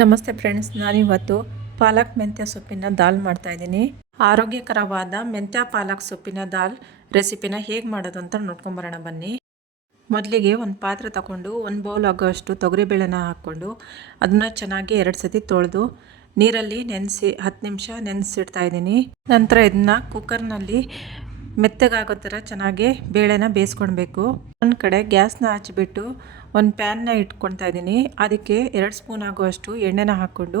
ನಮಸ್ತೆ ಫ್ರೆಂಡ್ಸ್, ನಾನಿವತ್ತು ಪಾಲಕ್ ಮೆಂತ್ಯ ಸೊಪ್ಪಿನ ದಾಲ್ ಮಾಡ್ತಾಯಿದ್ದೀನಿ ಆರೋಗ್ಯಕರವಾದ ಮೆಂತ್ಯ ಪಾಲಕ್ ಸೊಪ್ಪಿನ ದಾಲ್ ರೆಸಿಪಿನ ಹೇಗೆ ಮಾಡೋದು ಅಂತ ನೋಡ್ಕೊಂಬರೋಣ ಬನ್ನಿ. ಮೊದಲಿಗೆ ಒಂದು ಪಾತ್ರೆ ತಗೊಂಡು, ಒಂದು ಬೌಲ್ ಆಗೋಷ್ಟು ತೊಗರಿಬೇಳೆನ ಹಾಕ್ಕೊಂಡು ಅದನ್ನು ಚೆನ್ನಾಗಿ ಎರಡು ಸತಿ ತೊಳೆದು, ನೀರಲ್ಲಿ ನೆನೆಸಿ ಹತ್ತು ನಿಮಿಷ ನೆನೆಸಿಡ್ತಾಯಿದ್ದೀನಿ ನಂತರ ಇದನ್ನ ಕುಕ್ಕರ್ನಲ್ಲಿ ಮೆತ್ತಗಾಗೋ ಥರ ಚೆನ್ನಾಗಿ ಬೇಳೆನ ಬೇಯಿಸ್ಕೊಳ್ಬೇಕು ಒಂದು ಕಡೆ ಗ್ಯಾಸ್ನ ಹಚ್ಚಿಬಿಟ್ಟು ಒಂದು ಪ್ಯಾನ್ನ ಇಟ್ಕೊಳ್ತಾ ಇದ್ದೀನಿ. ಅದಕ್ಕೆ ಎರಡು ಸ್ಪೂನ್ ಆಗುವಷ್ಟು ಎಣ್ಣೆನ ಹಾಕ್ಕೊಂಡು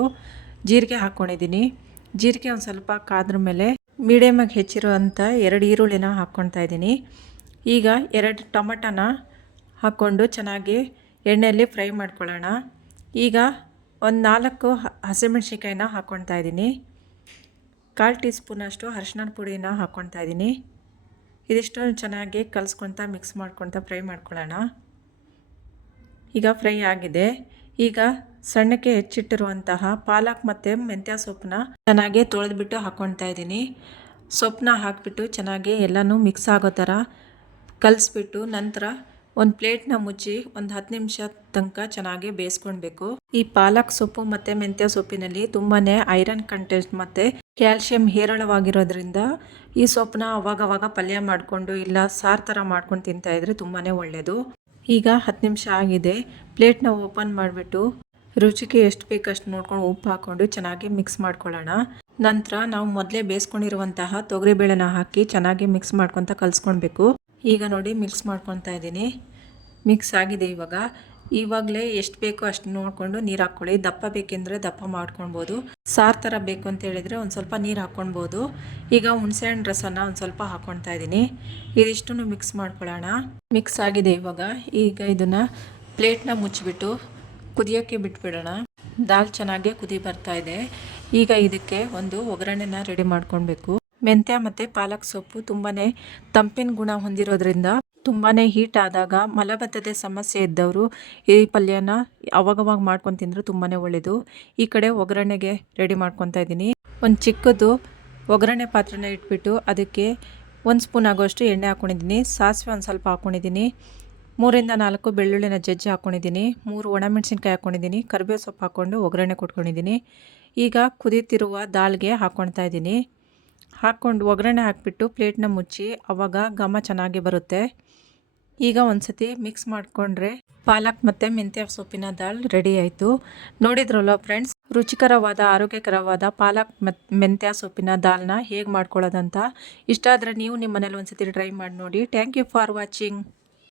ಜೀರಿಗೆ ಹಾಕ್ಕೊಂಡಿದ್ದೀನಿ. ಜೀರಿಗೆ ಒಂದು ಸ್ವಲ್ಪ ಕಾದ್ರ ಮೇಲೆ ಮೀಡಿಯಮಾಗಿ ಹೆಚ್ಚಿರುವಂಥ ಎರಡು ಈರುಳ್ಳಿನ ಹಾಕ್ಕೊಳ್ತಾ ಇದ್ದೀನಿ. ಈಗ ಎರಡು ಟೊಮಟನ ಹಾಕ್ಕೊಂಡು ಚೆನ್ನಾಗಿ ಎಣ್ಣೆಯಲ್ಲಿ ಫ್ರೈ ಮಾಡ್ಕೊಳ್ಳೋಣ. ಈಗ ಒಂದು ನಾಲ್ಕು ಹಸಿಮೆಣ್ಸಿಕಾಯಿನ ಹಾಕ್ಕೊಳ್ತಾ ಇದ್ದೀನಿ. ಕಾಲು ಟೀ ಸ್ಪೂನಷ್ಟು ಅರಿಶಿನ ಪುಡಿನ ಹಾಕ್ಕೊಳ್ತಾ ಇದ್ದೀನಿ. ಇದಿಷ್ಟು ಚೆನ್ನಾಗಿ ಕಲಿಸ್ಕೊತ ಮಿಕ್ಸ್ ಮಾಡ್ಕೊತ ಫ್ರೈ ಮಾಡ್ಕೊಳ್ಳೋಣ. ಈಗ ಫ್ರೈ ಆಗಿದೆ. ಈಗ ಸಣ್ಣಕ್ಕೆ ಹೆಚ್ಚಿಟ್ಟಿರುವಂತಹ ಪಾಲಕ್ ಮತ್ತು ಮೆಂತ್ಯ ಸೊಪ್ಪನ್ನ ಚೆನ್ನಾಗಿ ತೊಳೆದ್ಬಿಟ್ಟು ಹಾಕ್ಕೊಳ್ತಾ ಇದ್ದೀನಿ. ಸೊಪ್ಪನ್ನ ಹಾಕಿಬಿಟ್ಟು ಚೆನ್ನಾಗಿ ಎಲ್ಲನೂ ಮಿಕ್ಸ್ ಆಗೋ ಥರ ಕಲಿಸ್ಬಿಟ್ಟು ನಂತರ ಒಂದು ಪ್ಲೇಟ್ನ ಮುಚ್ಚಿ ಒಂದು ಹತ್ತು ನಿಮಿಷ ತನಕ ಚೆನ್ನಾಗಿ ಬೇಯಿಸ್ಕೊಳ್ಬೇಕು ಈ ಪಾಲಕ್ ಸೊಪ್ಪು ಮತ್ತು ಮೆಂತ್ಯ ಸೊಪ್ಪಿನಲ್ಲಿ ತುಂಬಾ ಐರನ್ ಕಂಟೆಂಟ್ ಮತ್ತು ಕ್ಯಾಲ್ಶಿಯಂ ಹೇರಳವಾಗಿರೋದ್ರಿಂದ ಈ ಸೊಪ್ಪನ್ನ ಅವಾಗವಾಗ ಪಲ್ಯ ಮಾಡಿಕೊಂಡು ಇಲ್ಲ ಸಾರು ಥರ ಮಾಡ್ಕೊಂಡು ತಿಂತಾ ಇದ್ರೆ ತುಂಬಾ ಒಳ್ಳೆಯದು ಈಗ ಹತ್ತು ನಿಮಿಷ ಆಗಿದೆ. ಪ್ಲೇಟ್ನ ಓಪನ್ ಮಾಡಿಬಿಟ್ಟು ರುಚಿಗೆ ಎಷ್ಟು ಬೇಕಷ್ಟು ನೋಡ್ಕೊಂಡು ಉಪ್ಪು ಹಾಕ್ಕೊಂಡು ಚೆನ್ನಾಗಿ ಮಿಕ್ಸ್ ಮಾಡ್ಕೊಳ್ಳೋಣ. ನಂತರ ನಾವು ಮೊದಲೇ ಬೇಯಿಸ್ಕೊಂಡಿರುವಂತಹ ತೊಗರಿಬೇಳೆನ ಹಾಕಿ ಚೆನ್ನಾಗಿ ಮಿಕ್ಸ್ ಮಾಡ್ಕೊತ ಕಲಿಸ್ಕೊಳ್ಬೇಕು ಈಗ ನೋಡಿ ಮಿಕ್ಸ್ ಮಾಡ್ಕೊತಾ ಇದ್ದೀನಿ. ಮಿಕ್ಸ್ ಆಗಿದೆ ಇವಾಗ. ಇವಾಗಲೇ ಎಷ್ಟು ಬೇಕೋ ಅಷ್ಟು ನೋಡಿಕೊಂಡು ನೀರು ಹಾಕ್ಕೊಳ್ಳಿ. ದಪ್ಪ ಬೇಕೆಂದರೆ ದಪ್ಪ ಮಾಡ್ಕೊಳ್ಬೋದು. ಸಾರು ಥರ ಬೇಕು ಅಂತ ಹೇಳಿದರೆ ಒಂದು ಸ್ವಲ್ಪ ನೀರು ಹಾಕ್ಕೊಳ್ಬೋದು. ಈಗ ಹುಣಸೆಹಣ್ಣು ರಸನ ಒಂದು ಸ್ವಲ್ಪ ಹಾಕ್ಕೊಳ್ತಾ ಇದ್ದೀನಿ ಇದಿಷ್ಟನ್ನು ಮಿಕ್ಸ್ ಮಾಡ್ಕೊಳ್ಳೋಣ. ಮಿಕ್ಸ್ ಆಗಿದೆ ಇವಾಗ. ಈಗ ಇದನ್ನು ಪ್ಲೇಟ್ನ ಮುಚ್ಚಿಬಿಟ್ಟು ಕುದಿಯೋಕ್ಕೆ ಬಿಟ್ಬಿಡೋಣ. ದಾಲ್ ಚೆನ್ನಾಗೇ ಕುದಿ ಬರ್ತಾ ಇದೆ. ಈಗ ಇದಕ್ಕೆ ಒಂದು ಒಗ್ಗರಣೆನ ರೆಡಿ ಮಾಡ್ಕೊಳ್ಬೇಕು. ಮೆಂತ್ಯ ಮತ್ತು ಪಾಲಕ್ ಸೊಪ್ಪು ತುಂಬಾ ತಂಪಿನ ಗುಣ ಹೊಂದಿರೋದ್ರಿಂದ ತುಂಬಾ ಹೀಟ್ ಆದಾಗ ಮಲಬದ್ಧತೆ ಸಮಸ್ಯೆ ಇದ್ದವರು ಈ ಪಲ್ಯನ ಅವಾಗವಾಗ ಮಾಡ್ಕೊಂಡು ತಿಂದರೆ ತುಂಬಾ ಒಳ್ಳೆಯದು ಈ ಕಡೆ ಒಗ್ಗರಣೆಗೆ ರೆಡಿ ಮಾಡ್ಕೊತಾ ಇದ್ದೀನಿ. ಒಂದು ಚಿಕ್ಕದು ಒಗ್ಗರಣೆ ಪಾತ್ರೆನ ಇಟ್ಬಿಟ್ಟು ಅದಕ್ಕೆ ಒಂದು ಸ್ಪೂನ್ ಆಗೋಷ್ಟು ಎಣ್ಣೆ ಹಾಕ್ಕೊಂಡಿದ್ದೀನಿ ಸಾಸಿವೆ ಒಂದು ಸ್ವಲ್ಪ ಹಾಕ್ಕೊಂಡಿದ್ದೀನಿ ಮೂರಿಂದ ನಾಲ್ಕು ಬೆಳ್ಳುಳ್ಳಿನ ಜಜ್ಜಿ ಹಾಕ್ಕೊಂಡಿದ್ದೀನಿ ಮೂರು ಒಣಮೆಣಸಿನ್ಕಾಯಿ ಹಾಕ್ಕೊಂಡಿದ್ದೀನಿ ಕರಿಬೇವು ಸೊಪ್ಪು ಹಾಕ್ಕೊಂಡು ಒಗ್ಗರಣೆ ಕೊಟ್ಕೊಂಡಿದ್ದೀನಿ. ಈಗ ಕುದೀತಿರುವ ದಾಲ್ಗೆ ಹಾಕ್ಕೊಳ್ತಾ ಇದ್ದೀನಿ. ಹಾಕ್ಕೊಂಡು ಒಗ್ಗರಣೆ ಹಾಕಿಬಿಟ್ಟು ಪ್ಲೇಟ್ನ ಮುಚ್ಚಿ ಅವಾಗ ಘಮ ಚೆನ್ನಾಗಿ ಬರುತ್ತೆ. ಈಗ ಒಂದ್ಸತಿ ಮಿಕ್ಸ್ ಮಾಡಿಕೊಂಡ್ರೆ ಪಾಲಕ್ ಮತ್ತು ಮೆಂತ್ಯ ಸೊಪ್ಪಿನ ದಾಲ್ ರೆಡಿ ಆಯಿತು. ನೋಡಿದ್ರಲ್ಲ ಫ್ರೆಂಡ್ಸ್, ರುಚಿಕರವಾದ, ಆರೋಗ್ಯಕರವಾದ ಪಾಲಕ್ ಮತ್ತು ಮೆಂತ್ಯ ಸೊಪ್ಪಿನ ದಾಲ್ನ ಹೇಗೆ ಮಾಡ್ಕೊಳ್ಳೋದಂತ? ಇಷ್ಟ ಆದರೆ ನೀವು ನಿಮ್ಮ ಮನೇಲಿ ಒಂದ್ಸತಿ ಟ್ರೈ ಮಾಡಿ ನೋಡಿ. Thank you for watching.